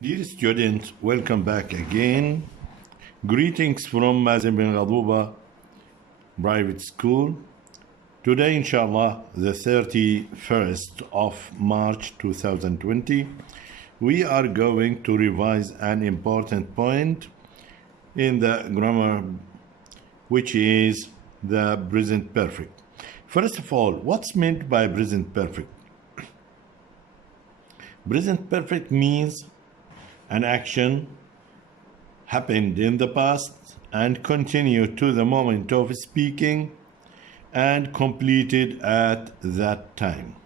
Dear students, welcome back again. Greetings from Mazen bin Ghadouba Private School. Today, inshallah, the 31st of March 2020, we are going to revise an important point in the grammar, which is the present perfect. First of all, what's meant by present perfect? Present perfect means an action happened in the past and continued to the moment of speaking and completed at that time.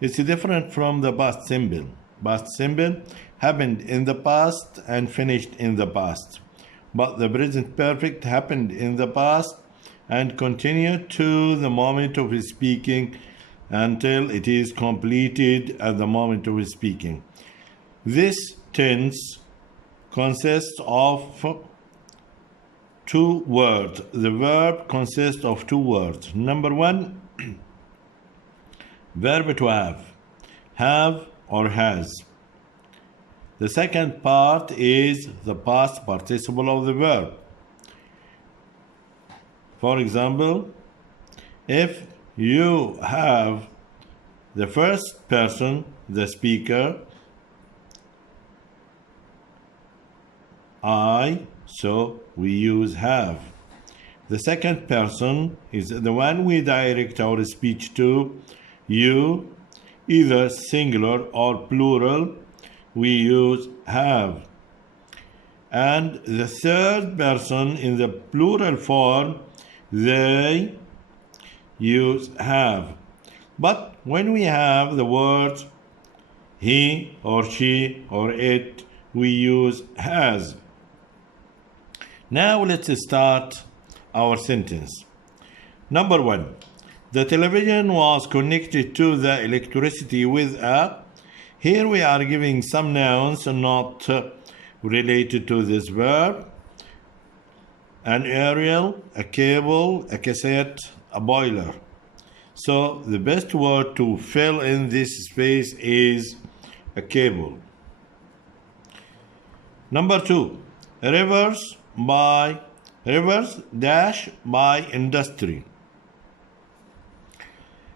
It's different from the past simple. Past simple happened in the past and finished in the past. But the present perfect happened in the past and continued to the moment of speaking until it is completed at the moment of speaking. This tense consists of two words. The verb consists of two words. Number one, verb to have or has. The second part is the past participle of the verb. For example, if you have the first person, the speaker, I, so we use have. The second person is the one we direct our speech to. You, either singular or plural, we use have. And the third person in the plural form, they use have. But when we have the words he or she or it, we use has. Now let's start our sentence. Number one, the television was connected to the electricity with a. Here we are giving some nouns not related to this verb. An aerial, a cable, a cassette, a boiler. So the best word to fill in this space is a cable. Number two, rivers dash by industry.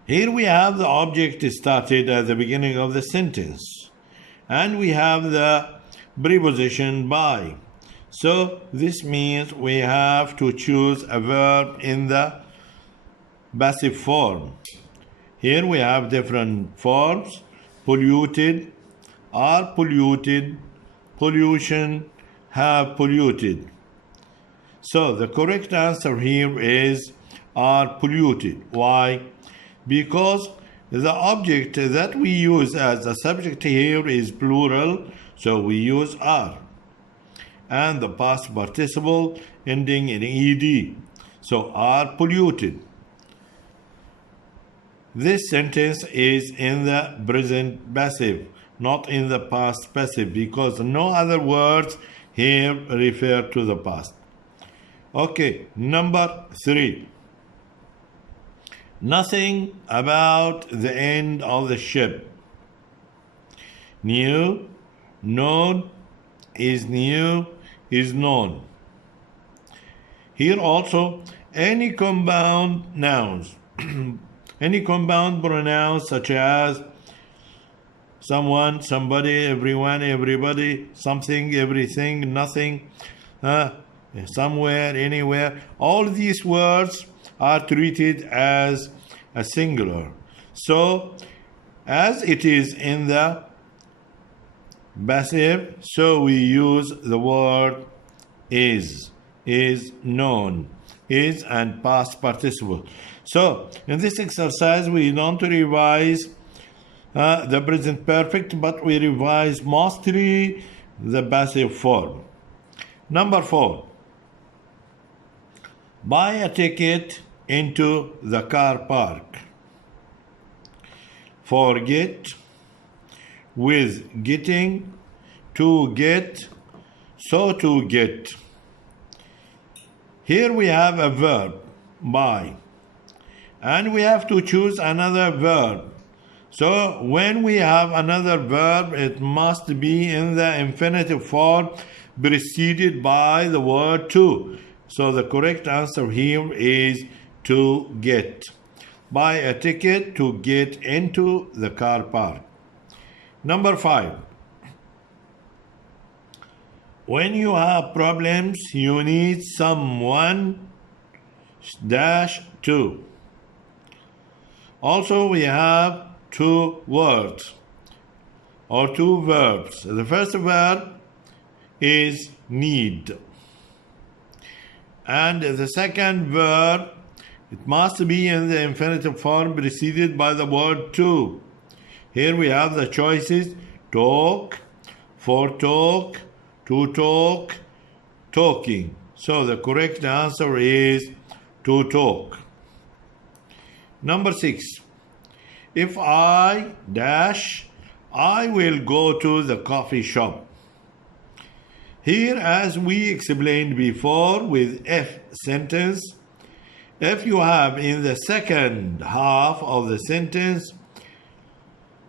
Here we have the object started at the beginning of the sentence, and we have the preposition by. So this means we have to choose a verb in the passive form. Here we have different forms: polluted, are polluted, pollution, have polluted. So the correct answer here is are polluted. Why? Because the object that we use as a subject here is plural, so we use are. And the past participle ending in ed. So are polluted. This sentence is in the present passive, not in the past passive, because no other words here refer to the past. Okay, number three. Nothing about the end of the ship. New, known, is new, is known. Here also, any compound nouns, any compound pronouns such as someone, somebody, everyone, everybody, something, everything, nothing, somewhere, anywhere. All these words are treated as a singular. So, as it is in the passive, so we use the word is known, is and past participle. So, in this exercise, we don't revise the present perfect, but we revise mostly the passive form. Number four, buy a ticket into the car park. Forget, with getting, to get, so to get. Here we have a verb, buy, and we have to choose another verb So when we have another verb, it must be in the infinitive form preceded by the word to. So the correct answer here is to get. Buy a ticket to get into the car park. Number 5. When you have problems, you need someone dash to. Also, we have two words or two verbs. The first verb is need. And the second verb, it must be in the infinitive form preceded by the word to. Here we have the choices: talk, for talk, to talk, talking. So the correct answer is to talk. Number 6. If I dash, I will go to the coffee shop. Here, as we explained before with if sentence, if you have in the second half of the sentence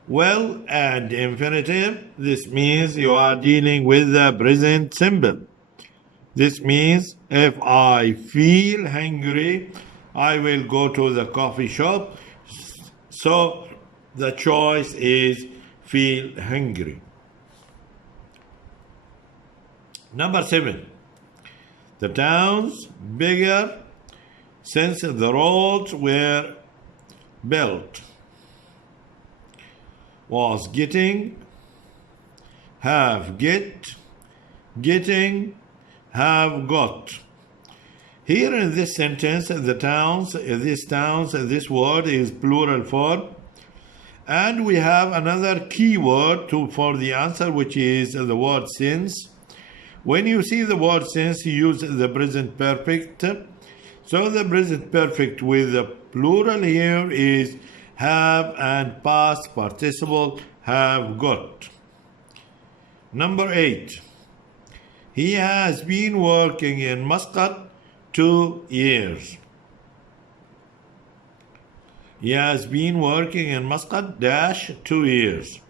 will and infinitive, this means you are dealing with the present simple. This means if I feel hungry, I will go to the coffee shop. So the choice is feel hungry. Number 7. The towns bigger since the roads were built. Was getting, have get, getting, have got. Here in this sentence, this word is plural form. And we have another key word for the answer, which is the word since. When you see the word since, you use the present perfect. So the present perfect with the plural here is have and past participle have got. Number 8. He has been working in Muscat 2 years. He has been working in Muscat dash 2 years.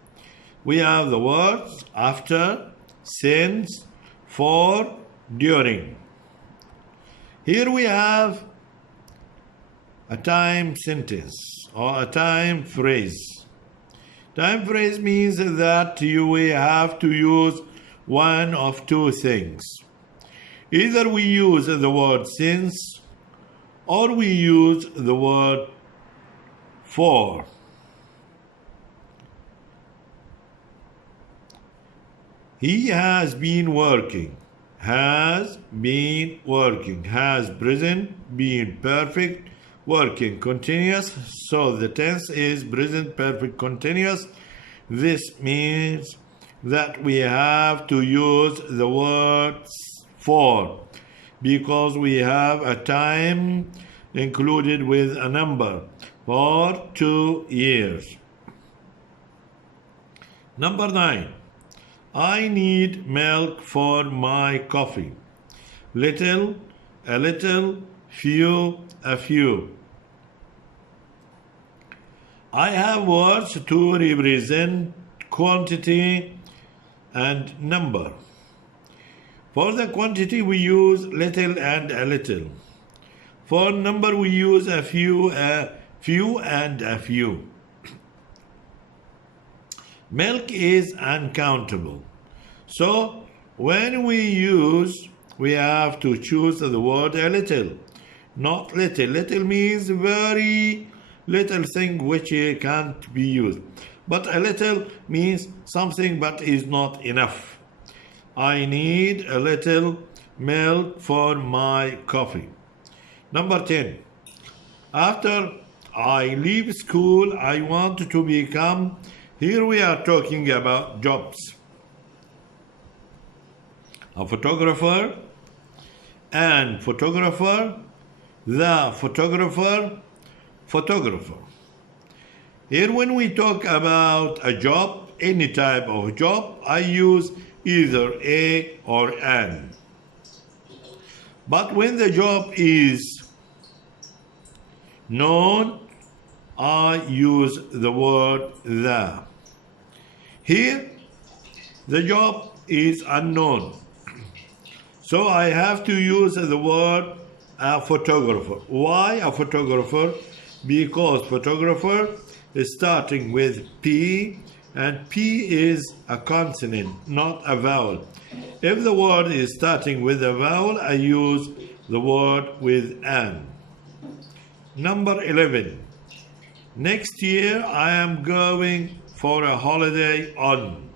We have the words after, since, for, during. Here we have a time sentence or a time phrase. Time phrase means that you have to use one of two things. Either we use the word since or we use the word for. He has been working. Has been working. Has present, been perfect, working continuous. So the tense is present perfect continuous. This means that we have to use the word for because we have a time included with a number for 2 years. Number 9. I need milk for my coffee. Little, a little, few, a few. I have words to represent quantity and number. For the quantity we use little and a little. For number we use a few and a few. Milk is uncountable. So when we have to choose the word a little, not little. Little means very little thing which can't be used. But a little means something but is not enough. I need a little milk for my coffee. Number 10. After I leave school, I want to become. Here we are talking about jobs. A photographer and photographer, the photographer. Here when we talk about a job, any type of job, I use either a or an. But when the job is known, I use the word the. Here, the job is unknown. So I have to use the word a photographer. Why a photographer? Because photographer is starting with P, and P is a consonant, not a vowel. If the word is starting with a vowel, I use the word with an. Number 11. Next year I am going for a holiday on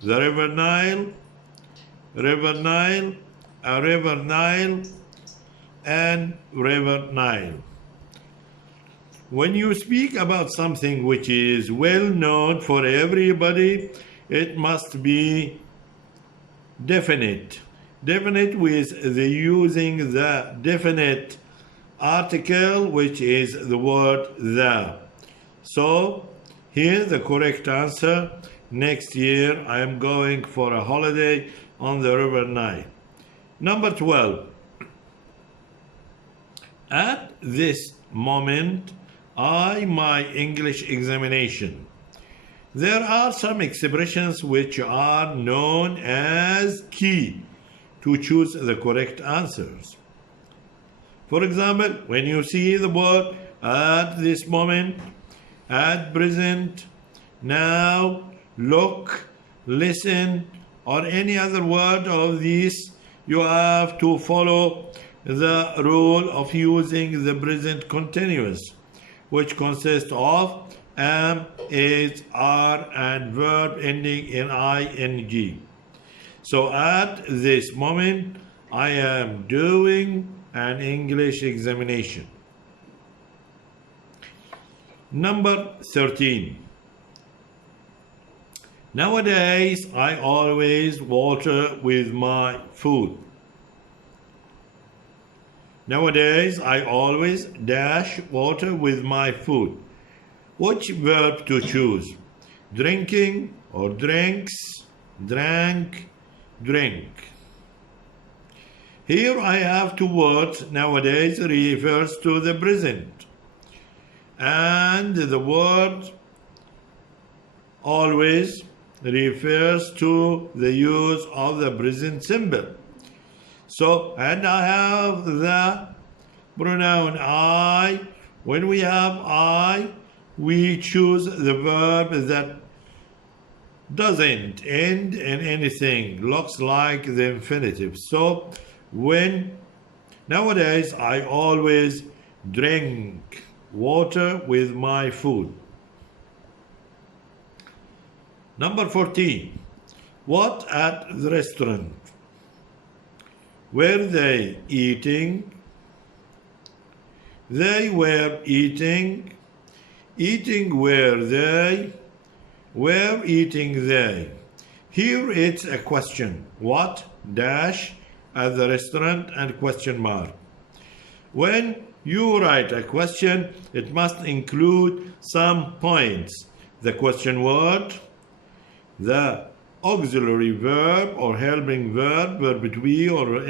the River Nile, River Nile, a River Nile, and River Nile. When you speak about something which is well known for everybody, it must be definite. Definite with the using the definite article, which is the word the. So here the correct answer: next year I am going for a holiday on the River Nile. Number 12. At this moment, my English examination. There are some expressions which are known as key to choose the correct answers. For example, when you see the word at this moment, at present, now, look, listen, or any other word of these, you have to follow the rule of using the present continuous, which consists of am, is, are, and verb ending in ing. So at this moment, I am doing an English examination. Number 13. Nowadays, I always water with my food. Nowadays, I always dash water with my food. Which verb to choose? Drinking or drinks, drank, drink. Here I have two words. Nowadays refers to the present. And the word always refers to the use of the present simple. So, and I have the pronoun I. When we have I, we choose the verb that doesn't end in anything, looks like the infinitive. So, nowadays I always drink water with my food. Number 14. What at the restaurant? Were they eating? They were eating. Eating were they. Were eating they. Here it's a question. What dash at the restaurant and question mark. When you write a question, it must include some points. The question word, the auxiliary verb or helping verb, verb to be or